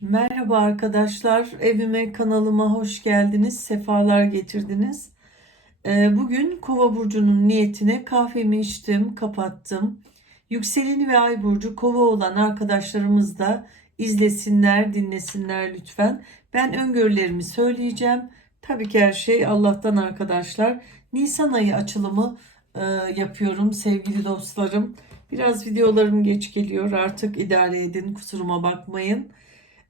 Merhaba arkadaşlar, evime kanalıma hoş geldiniz, sefalar getirdiniz. Ee, Bugün Kova burcunun niyetine kahvemi içtim, kapattım. Yükseleni ve Ay burcu Kova olan arkadaşlarımız da izlesinler, dinlesinler lütfen. Ben öngörülerimi söyleyeceğim. Tabii ki her şey Allah'tan arkadaşlar. Nisan ayı açılımı e, yapıyorum sevgili dostlarım. Biraz videolarım geç geliyor. Artık idare edin, kusuruma bakmayın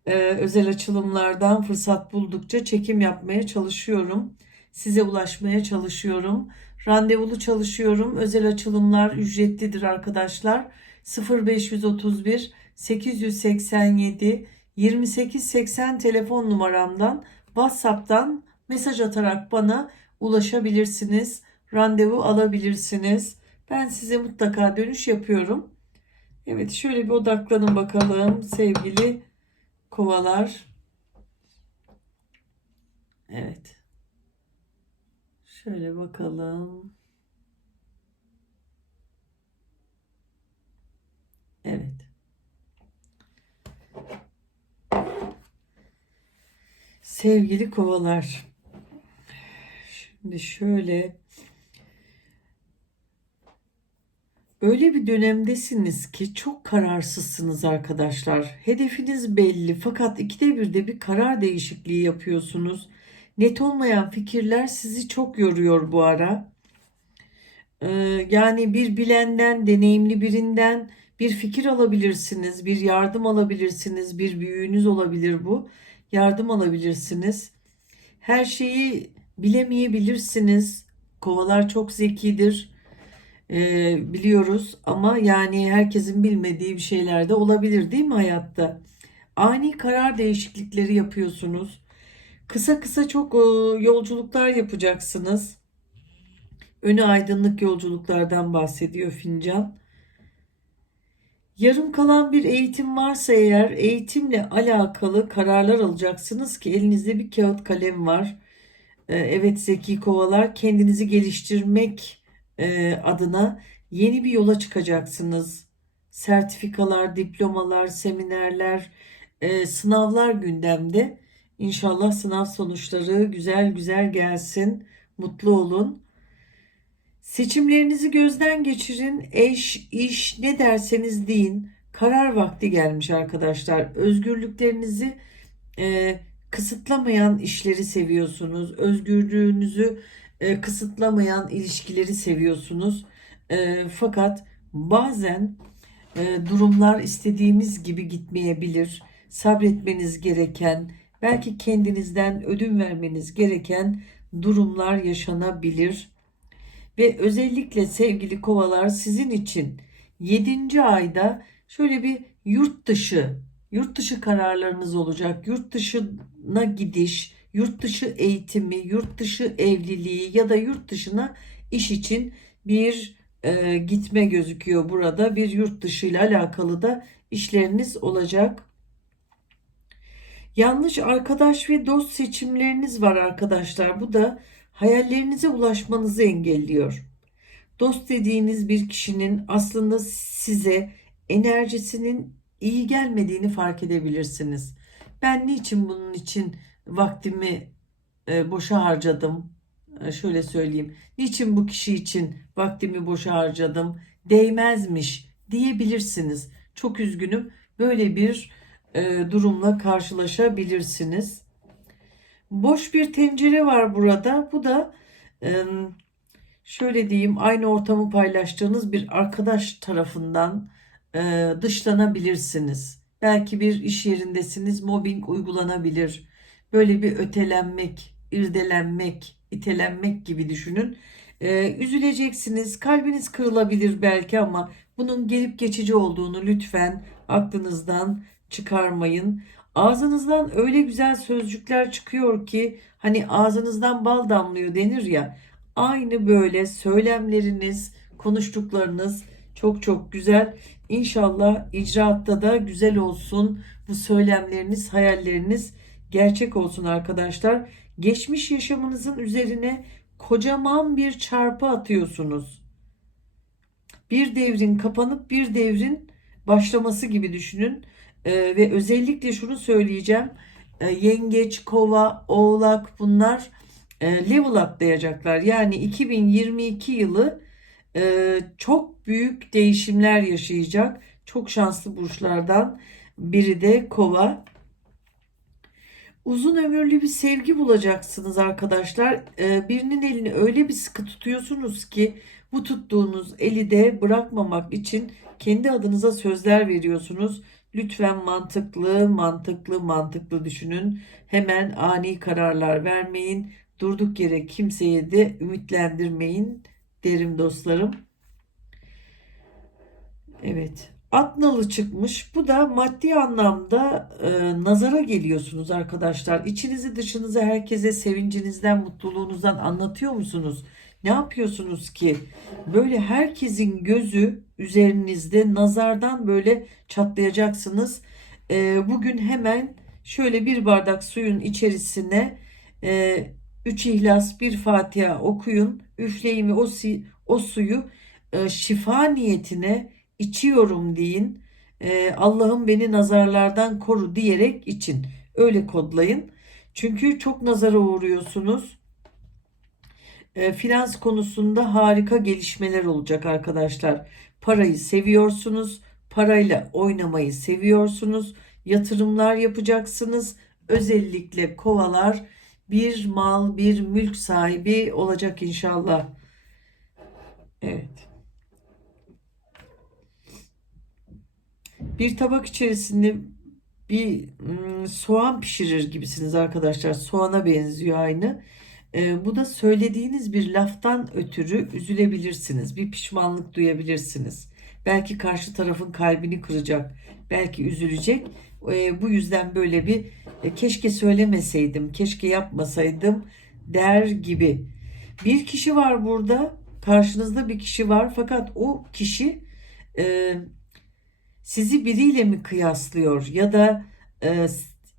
e, özel açılımlardan fırsat buldukça çekim yapmaya çalışıyorum. Size ulaşmaya çalışıyorum. Randevulu çalışıyorum. Özel açılımlar ücretlidir arkadaşlar. 0531 887 2880 telefon numaramdan WhatsApp'tan mesaj atarak bana ulaşabilirsiniz. Randevu alabilirsiniz. Ben size mutlaka dönüş yapıyorum. Evet şöyle bir odaklanın bakalım sevgili kovalar. Evet. Şöyle bakalım. Evet. Sevgili kovalar. Şimdi şöyle Öyle bir dönemdesiniz ki çok kararsızsınız arkadaşlar. Hedefiniz belli fakat ikide bir de bir karar değişikliği yapıyorsunuz. Net olmayan fikirler sizi çok yoruyor bu ara. Ee, yani bir bilenden, deneyimli birinden bir fikir alabilirsiniz, bir yardım alabilirsiniz, bir büyüğünüz olabilir bu. Yardım alabilirsiniz. Her şeyi bilemeyebilirsiniz. Kovalar çok zekidir e, biliyoruz ama yani herkesin bilmediği bir şeyler de olabilir değil mi hayatta? Ani karar değişiklikleri yapıyorsunuz. Kısa kısa çok e, yolculuklar yapacaksınız. Önü aydınlık yolculuklardan bahsediyor fincan. Yarım kalan bir eğitim varsa eğer eğitimle alakalı kararlar alacaksınız ki elinizde bir kağıt kalem var. E, evet zeki kovalar kendinizi geliştirmek e, adına yeni bir yola çıkacaksınız. Sertifikalar, diplomalar, seminerler, e, sınavlar gündemde. İnşallah sınav sonuçları güzel güzel gelsin. Mutlu olun. Seçimlerinizi gözden geçirin. Eş, iş ne derseniz deyin. Karar vakti gelmiş arkadaşlar. Özgürlüklerinizi e, kısıtlamayan işleri seviyorsunuz. Özgürlüğünüzü e, kısıtlamayan ilişkileri seviyorsunuz. E, fakat bazen e, durumlar istediğimiz gibi gitmeyebilir. Sabretmeniz gereken, belki kendinizden ödün vermeniz gereken durumlar yaşanabilir. Ve özellikle sevgili kovalar sizin için 7. ayda şöyle bir yurt dışı, yurt dışı kararlarınız olacak. Yurt dışına gidiş, yurt dışı eğitimi, yurt dışı evliliği ya da yurt dışına iş için bir e, gitme gözüküyor burada. Bir yurt dışı ile alakalı da işleriniz olacak. Yanlış arkadaş ve dost seçimleriniz var arkadaşlar. Bu da hayallerinize ulaşmanızı engelliyor. Dost dediğiniz bir kişinin aslında size enerjisinin iyi gelmediğini fark edebilirsiniz. Ben niçin bunun için vaktimi e, boşa harcadım? E, şöyle söyleyeyim. Niçin bu kişi için vaktimi boşa harcadım? Değmezmiş diyebilirsiniz. Çok üzgünüm. Böyle bir e, durumla karşılaşabilirsiniz. Boş bir tencere var burada. Bu da e, şöyle diyeyim aynı ortamı paylaştığınız bir arkadaş tarafından e, dışlanabilirsiniz. Belki bir iş yerindesiniz, mobbing uygulanabilir. Böyle bir ötelenmek, irdelenmek, itelenmek gibi düşünün. E, üzüleceksiniz, kalbiniz kırılabilir belki ama bunun gelip geçici olduğunu lütfen aklınızdan çıkarmayın. Ağzınızdan öyle güzel sözcükler çıkıyor ki hani ağzınızdan bal damlıyor denir ya. Aynı böyle söylemleriniz, konuştuklarınız çok çok güzel. İnşallah icraatta da güzel olsun. Bu söylemleriniz, hayalleriniz gerçek olsun arkadaşlar. Geçmiş yaşamınızın üzerine kocaman bir çarpı atıyorsunuz. Bir devrin kapanıp bir devrin başlaması gibi düşünün. Ee, ve özellikle şunu söyleyeceğim. Ee, yengeç, kova, oğlak bunlar e, level atlayacaklar. Yani 2022 yılı e, çok büyük değişimler yaşayacak. Çok şanslı burçlardan biri de kova. Uzun ömürlü bir sevgi bulacaksınız arkadaşlar. Ee, birinin elini öyle bir sıkı tutuyorsunuz ki bu tuttuğunuz eli de bırakmamak için kendi adınıza sözler veriyorsunuz. Lütfen mantıklı, mantıklı, mantıklı düşünün. Hemen ani kararlar vermeyin. Durduk yere kimseyi de ümitlendirmeyin derim dostlarım. Evet. At nalı çıkmış. Bu da maddi anlamda e, nazara geliyorsunuz arkadaşlar. İçinizi dışınızı herkese sevincinizden, mutluluğunuzdan anlatıyor musunuz? Ne yapıyorsunuz ki? Böyle herkesin gözü üzerinizde nazardan böyle çatlayacaksınız. E, bugün hemen şöyle bir bardak suyun içerisine e, üç ihlas bir Fatiha okuyun. Üfleyin ve o, o suyu e, şifa niyetine içiyorum deyin. Ee, Allah'ım beni nazarlardan koru diyerek için. Öyle kodlayın. Çünkü çok nazara uğruyorsunuz. Ee, finans konusunda harika gelişmeler olacak arkadaşlar. Parayı seviyorsunuz. Parayla oynamayı seviyorsunuz. Yatırımlar yapacaksınız. Özellikle kovalar bir mal, bir mülk sahibi olacak inşallah. Evet. Bir tabak içerisinde bir soğan pişirir gibisiniz arkadaşlar. Soğana benziyor aynı. Bu da söylediğiniz bir laftan ötürü üzülebilirsiniz. Bir pişmanlık duyabilirsiniz. Belki karşı tarafın kalbini kıracak. Belki üzülecek. Bu yüzden böyle bir e, keşke söylemeseydim, keşke yapmasaydım der gibi. Bir kişi var burada. Karşınızda bir kişi var. Fakat o kişi e, sizi biriyle mi kıyaslıyor ya da e,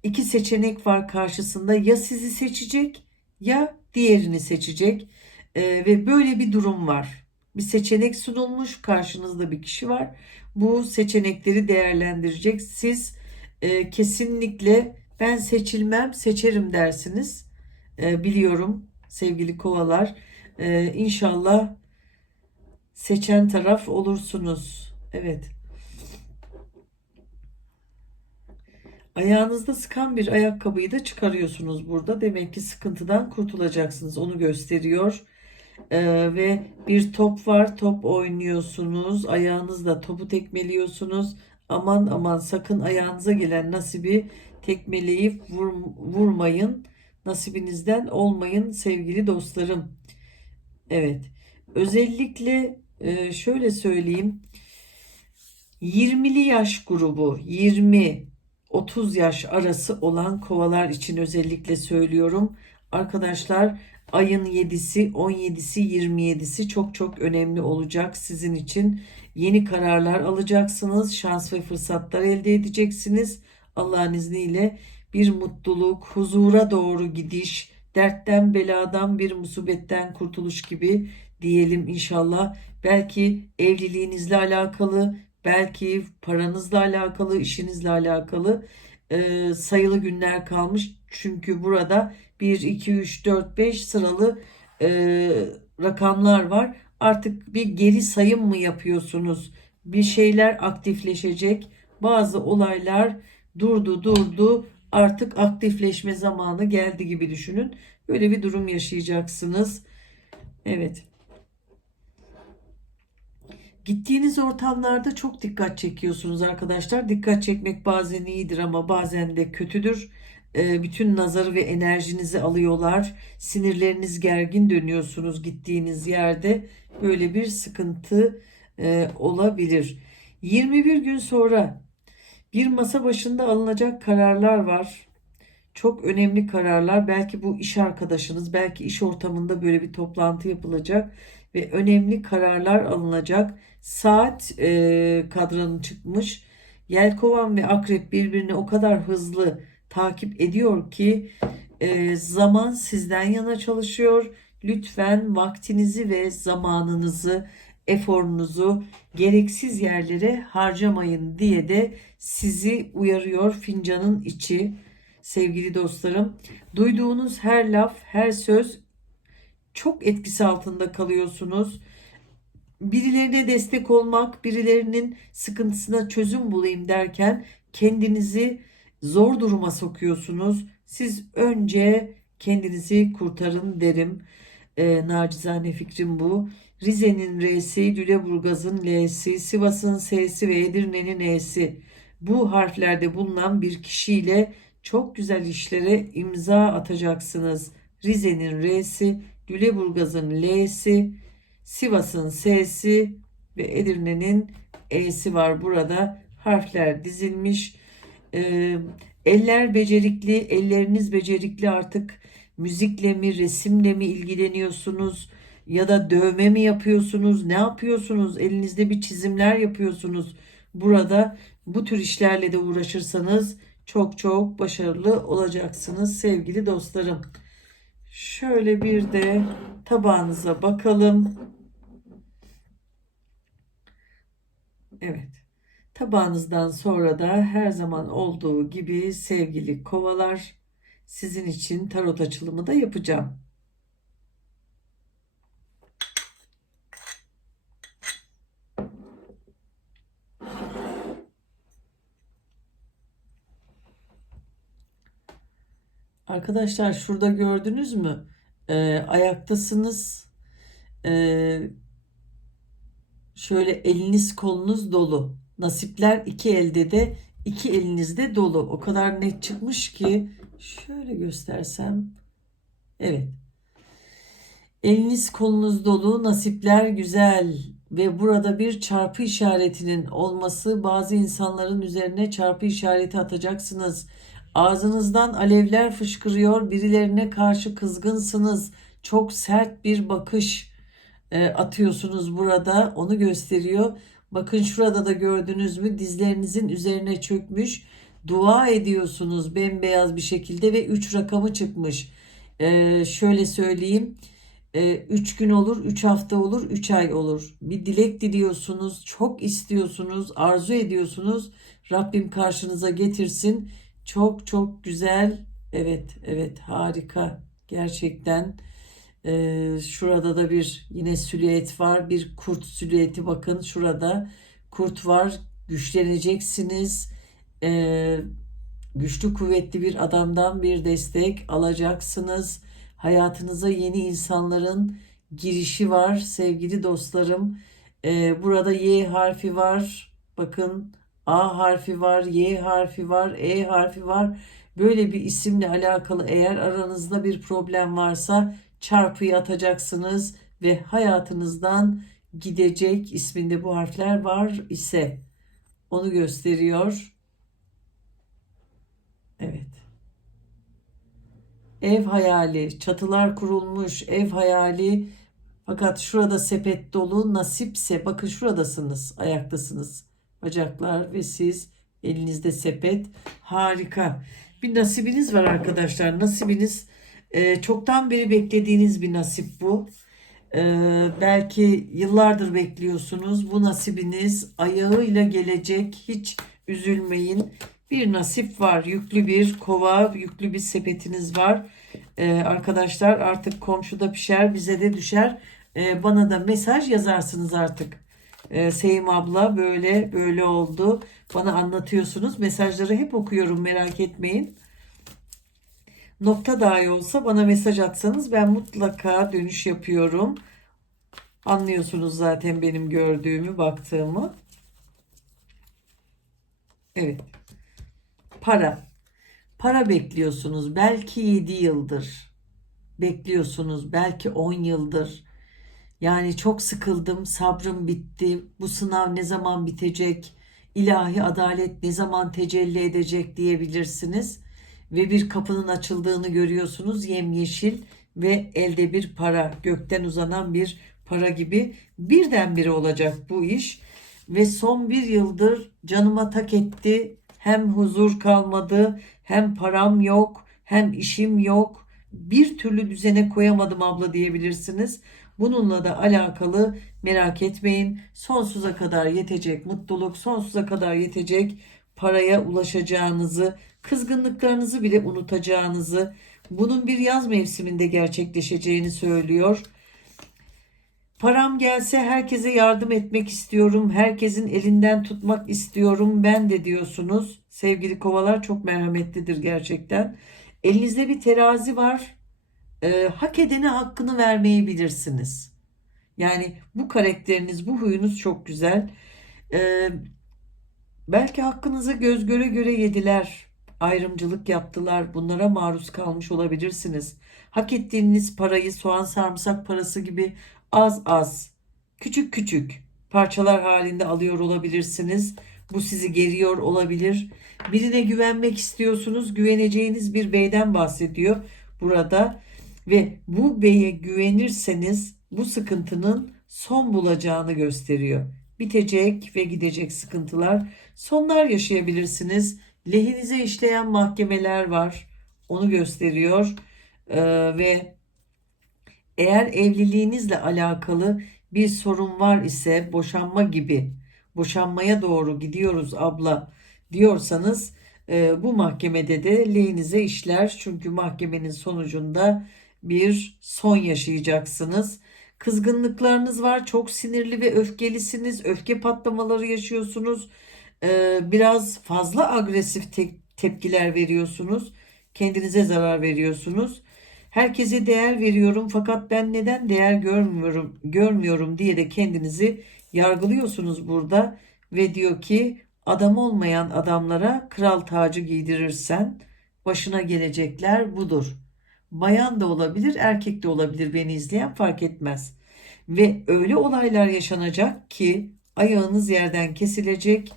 iki seçenek var karşısında ya sizi seçecek ya diğerini seçecek E, ve böyle bir durum var. Bir seçenek sunulmuş karşınızda bir kişi var. Bu seçenekleri değerlendirecek. Siz e, kesinlikle ben seçilmem seçerim dersiniz. E, biliyorum sevgili kovalar. E, inşallah seçen taraf olursunuz. Evet. Ayağınızda sıkan bir ayakkabıyı da çıkarıyorsunuz burada. Demek ki sıkıntıdan kurtulacaksınız. Onu gösteriyor. Ee, ve bir top var. Top oynuyorsunuz. Ayağınızla topu tekmeliyorsunuz. Aman aman sakın ayağınıza gelen nasibi tekmeleyip vur, vurmayın. Nasibinizden olmayın sevgili dostlarım. Evet. Özellikle e, şöyle söyleyeyim. 20'li yaş grubu 20 30 yaş arası olan kovalar için özellikle söylüyorum. Arkadaşlar ayın 7'si, 17'si, 27'si çok çok önemli olacak sizin için. Yeni kararlar alacaksınız, şans ve fırsatlar elde edeceksiniz. Allah'ın izniyle bir mutluluk, huzura doğru gidiş, dertten, beladan, bir musibetten kurtuluş gibi diyelim inşallah. Belki evliliğinizle alakalı, belki paranızla alakalı, işinizle alakalı e, sayılı günler kalmış. Çünkü burada 1, 2, 3, 4, 5 sıralı e, rakamlar var. Artık bir geri sayım mı yapıyorsunuz? Bir şeyler aktifleşecek. Bazı olaylar durdu durdu artık aktifleşme zamanı geldi gibi düşünün. Böyle bir durum yaşayacaksınız. Evet. Gittiğiniz ortamlarda çok dikkat çekiyorsunuz arkadaşlar. Dikkat çekmek bazen iyidir ama bazen de kötüdür. Ee, bütün nazarı ve enerjinizi alıyorlar. Sinirleriniz gergin dönüyorsunuz gittiğiniz yerde. Böyle bir sıkıntı e, olabilir. 21 gün sonra bir masa başında alınacak kararlar var. Çok önemli kararlar. Belki bu iş arkadaşınız, belki iş ortamında böyle bir toplantı yapılacak ve önemli kararlar alınacak. Saat e, kadranı çıkmış. Yelkovan ve Akrep birbirini o kadar hızlı takip ediyor ki e, zaman sizden yana çalışıyor. Lütfen vaktinizi ve zamanınızı eforunuzu gereksiz yerlere harcamayın diye de sizi uyarıyor fincanın içi sevgili dostlarım. Duyduğunuz her laf, her söz çok etkisi altında kalıyorsunuz. Birilerine destek olmak, birilerinin sıkıntısına çözüm bulayım derken kendinizi zor duruma sokuyorsunuz. Siz önce kendinizi kurtarın derim. Ee, nacizane fikrim bu. Rize'nin R'si, Lüleburgaz'ın L'si, Sivas'ın S'si ve Edirne'nin E'si. Bu harflerde bulunan bir kişiyle çok güzel işlere imza atacaksınız. Rize'nin R'si, Lüleburgaz'ın L'si, Sivas'ın S'si ve Edirne'nin E'si var burada. Harfler dizilmiş. Ee, eller becerikli, elleriniz becerikli artık müzikle mi, resimle mi ilgileniyorsunuz ya da dövme mi yapıyorsunuz, ne yapıyorsunuz? Elinizde bir çizimler yapıyorsunuz. Burada bu tür işlerle de uğraşırsanız çok çok başarılı olacaksınız sevgili dostlarım. Şöyle bir de tabağınıza bakalım. Evet. Tabağınızdan sonra da her zaman olduğu gibi sevgili kovalar sizin için tarot açılımı da yapacağım. Arkadaşlar şurada gördünüz mü? Ee, ayaktasınız. Ee, şöyle eliniz kolunuz dolu. Nasipler iki elde de iki elinizde dolu. O kadar net çıkmış ki şöyle göstersem. Evet. Eliniz kolunuz dolu, nasipler güzel ve burada bir çarpı işaretinin olması bazı insanların üzerine çarpı işareti atacaksınız. Ağzınızdan alevler fışkırıyor, birilerine karşı kızgınsınız. Çok sert bir bakış e, atıyorsunuz burada. Onu gösteriyor. Bakın şurada da gördünüz mü dizlerinizin üzerine çökmüş. Dua ediyorsunuz bembeyaz bir şekilde ve 3 rakamı çıkmış. E, şöyle söyleyeyim. 3 gün olur, 3 hafta olur, 3 ay olur. Bir dilek diliyorsunuz, çok istiyorsunuz, arzu ediyorsunuz. Rabbim karşınıza getirsin. Çok çok güzel. Evet, evet harika. Gerçekten. Ee, şurada da bir yine silüet var. Bir kurt silüeti bakın şurada. Kurt var. Güçleneceksiniz. Ee, güçlü kuvvetli bir adamdan bir destek alacaksınız. Hayatınıza yeni insanların girişi var sevgili dostlarım. Ee, burada Y harfi var. Bakın A harfi var, Y harfi var, E harfi var. Böyle bir isimle alakalı eğer aranızda bir problem varsa çarpıyı atacaksınız ve hayatınızdan gidecek isminde bu harfler var ise onu gösteriyor. Evet. Ev hayali, çatılar kurulmuş, ev hayali. Fakat şurada sepet dolu, nasipse bakın şuradasınız, ayaktasınız. Bacaklar ve siz elinizde sepet. Harika. Bir nasibiniz var arkadaşlar. Nasibiniz e, çoktan beri beklediğiniz bir nasip bu. E, belki yıllardır bekliyorsunuz. Bu nasibiniz ayağıyla gelecek. Hiç üzülmeyin. Bir nasip var. Yüklü bir kova, yüklü bir sepetiniz var. E, arkadaşlar artık komşuda pişer, bize de düşer. E, bana da mesaj yazarsınız artık. E, Seyim abla böyle böyle oldu. Bana anlatıyorsunuz. Mesajları hep okuyorum merak etmeyin. Nokta dahi olsa bana mesaj atsanız ben mutlaka dönüş yapıyorum. Anlıyorsunuz zaten benim gördüğümü, baktığımı. Evet. Para. Para bekliyorsunuz. Belki 7 yıldır bekliyorsunuz. Belki 10 yıldır. Yani çok sıkıldım, sabrım bitti. Bu sınav ne zaman bitecek? İlahi adalet ne zaman tecelli edecek diyebilirsiniz. Ve bir kapının açıldığını görüyorsunuz yemyeşil ve elde bir para, gökten uzanan bir para gibi birdenbire olacak bu iş. Ve son bir yıldır canıma tak etti. Hem huzur kalmadı, hem param yok, hem işim yok. Bir türlü düzene koyamadım abla diyebilirsiniz. Bununla da alakalı merak etmeyin. Sonsuza kadar yetecek mutluluk, sonsuza kadar yetecek paraya ulaşacağınızı, kızgınlıklarınızı bile unutacağınızı, bunun bir yaz mevsiminde gerçekleşeceğini söylüyor. Param gelse herkese yardım etmek istiyorum. Herkesin elinden tutmak istiyorum. Ben de diyorsunuz. Sevgili kovalar çok merhametlidir gerçekten. Elinizde bir terazi var. Ee, hak edene hakkını vermeyi bilirsiniz. Yani bu karakteriniz, bu huyunuz çok güzel. Ee, belki hakkınızı göz göre göre yediler. Ayrımcılık yaptılar. Bunlara maruz kalmış olabilirsiniz. Hak ettiğiniz parayı soğan sarımsak parası gibi az az, küçük küçük parçalar halinde alıyor olabilirsiniz. Bu sizi geriyor olabilir. Birine güvenmek istiyorsunuz. Güveneceğiniz bir beyden bahsediyor burada. Ve bu beye güvenirseniz bu sıkıntının son bulacağını gösteriyor. Bitecek ve gidecek sıkıntılar. Sonlar yaşayabilirsiniz. Lehinize işleyen mahkemeler var. Onu gösteriyor. Ee, ve eğer evliliğinizle alakalı bir sorun var ise boşanma gibi, boşanmaya doğru gidiyoruz abla diyorsanız e, bu mahkemede de lehinize işler. Çünkü mahkemenin sonucunda bir son yaşayacaksınız. Kızgınlıklarınız var, çok sinirli ve öfkelisiniz, öfke patlamaları yaşıyorsunuz. E, biraz fazla agresif te- tepkiler veriyorsunuz, kendinize zarar veriyorsunuz. Herkese değer veriyorum fakat ben neden değer görmüyorum görmüyorum diye de kendinizi yargılıyorsunuz burada ve diyor ki adam olmayan adamlara kral tacı giydirirsen başına gelecekler budur. Bayan da olabilir, erkek de olabilir beni izleyen fark etmez. Ve öyle olaylar yaşanacak ki ayağınız yerden kesilecek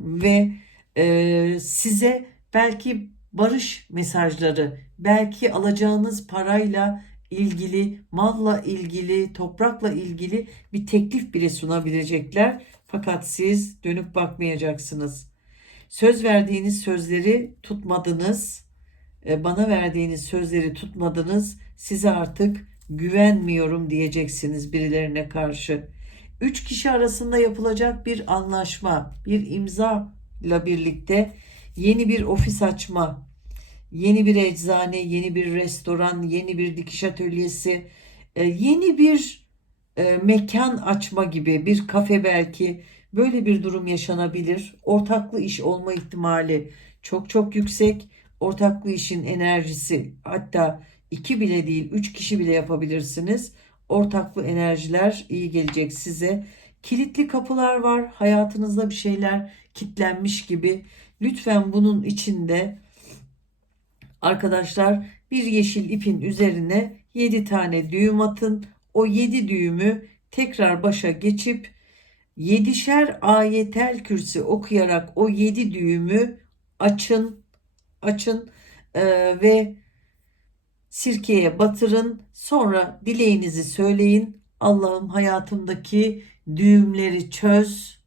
ve e, size belki barış mesajları, belki alacağınız parayla ilgili, malla ilgili, toprakla ilgili bir teklif bile sunabilecekler. Fakat siz dönüp bakmayacaksınız. Söz verdiğiniz sözleri tutmadınız. E, Bana verdiğiniz sözleri tutmadınız. Size artık güvenmiyorum diyeceksiniz birilerine karşı. Üç kişi arasında yapılacak bir anlaşma, bir imza ile birlikte yeni bir ofis açma, yeni bir eczane, yeni bir restoran, yeni bir dikiş atölyesi, e, yeni bir e, mekan açma gibi bir kafe belki böyle bir durum yaşanabilir. Ortaklı iş olma ihtimali çok çok yüksek. Ortaklı işin enerjisi hatta iki bile değil üç kişi bile yapabilirsiniz. Ortaklı enerjiler iyi gelecek size. Kilitli kapılar var. Hayatınızda bir şeyler kilitlenmiş gibi. Lütfen bunun içinde arkadaşlar bir yeşil ipin üzerine 7 tane düğüm atın. O 7 düğümü tekrar başa geçip yedişer ayetel kürsi okuyarak o 7 düğümü açın açın eee, ve sirkeye batırın. Sonra dileğinizi söyleyin. Allah'ım hayatımdaki düğümleri çöz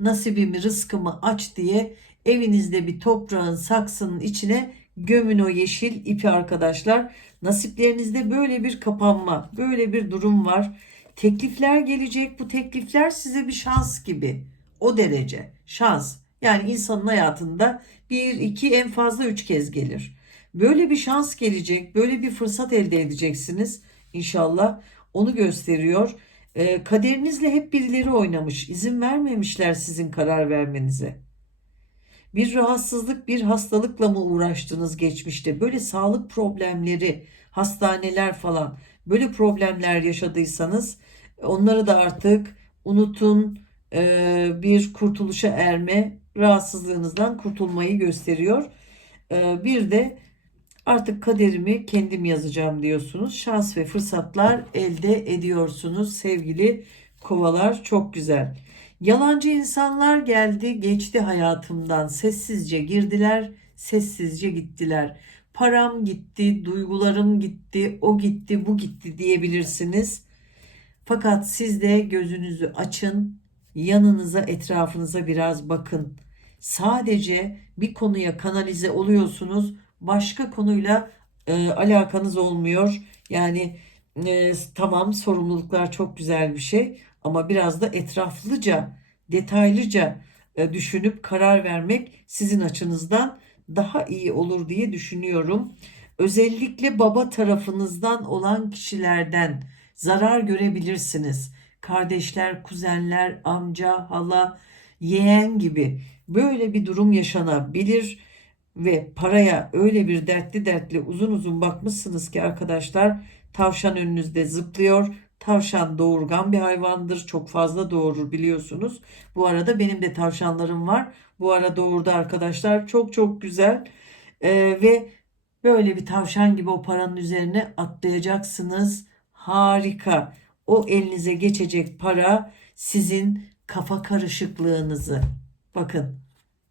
nasibimi rızkımı aç diye evinizde bir toprağın saksının içine gömün o yeşil ipi arkadaşlar. Nasiplerinizde böyle bir kapanma, böyle bir durum var. Teklifler gelecek. Bu teklifler size bir şans gibi. O derece şans. Yani insanın hayatında bir, iki, en fazla üç kez gelir. Böyle bir şans gelecek, böyle bir fırsat elde edeceksiniz inşallah. Onu gösteriyor. Ee, kaderinizle hep birileri oynamış, izin vermemişler sizin karar vermenize. Bir rahatsızlık, bir hastalıkla mı uğraştınız geçmişte? Böyle sağlık problemleri, hastaneler falan, böyle problemler yaşadıysanız onları da artık unutun, Ee, bir kurtuluşa erme, rahatsızlığınızdan kurtulmayı gösteriyor. Ee, bir de Artık kaderimi kendim yazacağım diyorsunuz. Şans ve fırsatlar elde ediyorsunuz sevgili kovalar. Çok güzel. Yalancı insanlar geldi, geçti hayatımdan. Sessizce girdiler, sessizce gittiler. Param gitti, duygularım gitti, o gitti, bu gitti diyebilirsiniz. Fakat siz de gözünüzü açın, yanınıza, etrafınıza biraz bakın. Sadece bir konuya kanalize oluyorsunuz, başka konuyla e, alakanız olmuyor. Yani e, tamam sorumluluklar çok güzel bir şey ama biraz da etraflıca, detaylıca e, düşünüp karar vermek sizin açınızdan daha iyi olur diye düşünüyorum. Özellikle baba tarafınızdan olan kişilerden zarar görebilirsiniz. Kardeşler, kuzenler, amca, hala, yeğen gibi böyle bir durum yaşanabilir ve paraya öyle bir dertli dertli uzun uzun bakmışsınız ki arkadaşlar tavşan önünüzde zıplıyor. Tavşan doğurgan bir hayvandır. Çok fazla doğurur biliyorsunuz. Bu arada benim de tavşanlarım var. Bu ara doğurdu arkadaşlar. Çok çok güzel. Ee, ve böyle bir tavşan gibi o paranın üzerine atlayacaksınız. Harika. O elinize geçecek para sizin kafa karışıklığınızı. Bakın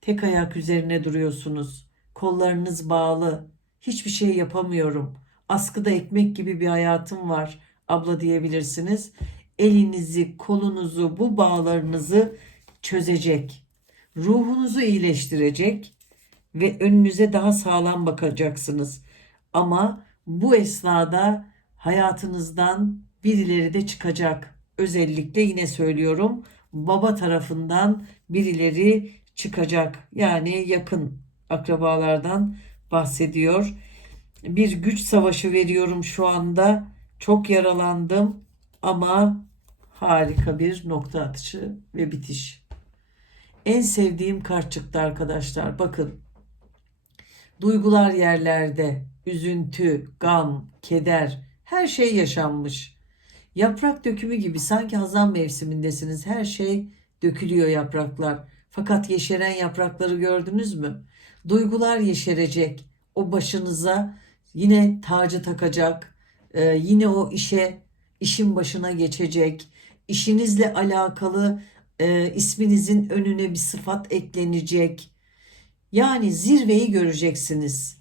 tek ayak üzerine duruyorsunuz. Kollarınız bağlı. Hiçbir şey yapamıyorum. Askıda ekmek gibi bir hayatım var abla diyebilirsiniz. Elinizi, kolunuzu, bu bağlarınızı çözecek. Ruhunuzu iyileştirecek ve önünüze daha sağlam bakacaksınız. Ama bu esnada hayatınızdan birileri de çıkacak. Özellikle yine söylüyorum baba tarafından birileri çıkacak. Yani yakın akrabalardan bahsediyor. Bir güç savaşı veriyorum şu anda. Çok yaralandım ama harika bir nokta atışı ve bitiş. En sevdiğim kart çıktı arkadaşlar. Bakın. Duygular yerlerde, üzüntü, gam, keder, her şey yaşanmış. Yaprak dökümü gibi sanki hazan mevsimindesiniz. Her şey dökülüyor yapraklar. Fakat yeşeren yaprakları gördünüz mü? Duygular yeşerecek. O başınıza yine tacı takacak. Ee, yine o işe, işin başına geçecek. İşinizle alakalı e, isminizin önüne bir sıfat eklenecek. Yani zirveyi göreceksiniz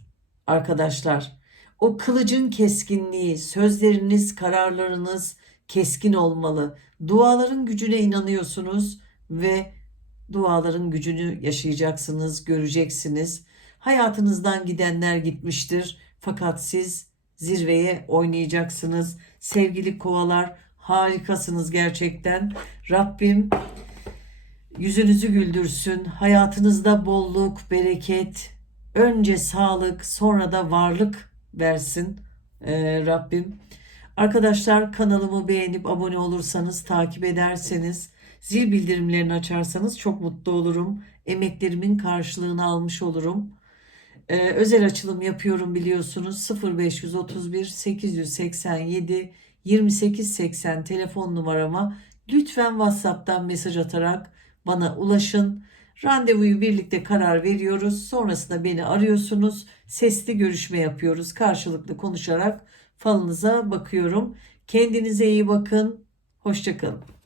arkadaşlar. O kılıcın keskinliği, sözleriniz, kararlarınız keskin olmalı. Duaların gücüne inanıyorsunuz ve duaların gücünü yaşayacaksınız, göreceksiniz. Hayatınızdan gidenler gitmiştir fakat siz zirveye oynayacaksınız. Sevgili kovalar harikasınız gerçekten. Rabbim yüzünüzü güldürsün. Hayatınızda bolluk, bereket, önce sağlık, sonra da varlık versin ee, Rabbim. Arkadaşlar kanalımı beğenip abone olursanız, takip ederseniz, zil bildirimlerini açarsanız çok mutlu olurum. Emeklerimin karşılığını almış olurum. Ee, özel açılım yapıyorum biliyorsunuz. 0531 887 2880 telefon numarama lütfen WhatsApp'tan mesaj atarak bana ulaşın. Randevuyu birlikte karar veriyoruz. Sonrasında beni arıyorsunuz. Sesli görüşme yapıyoruz. Karşılıklı konuşarak falınıza bakıyorum. Kendinize iyi bakın. Hoşçakalın.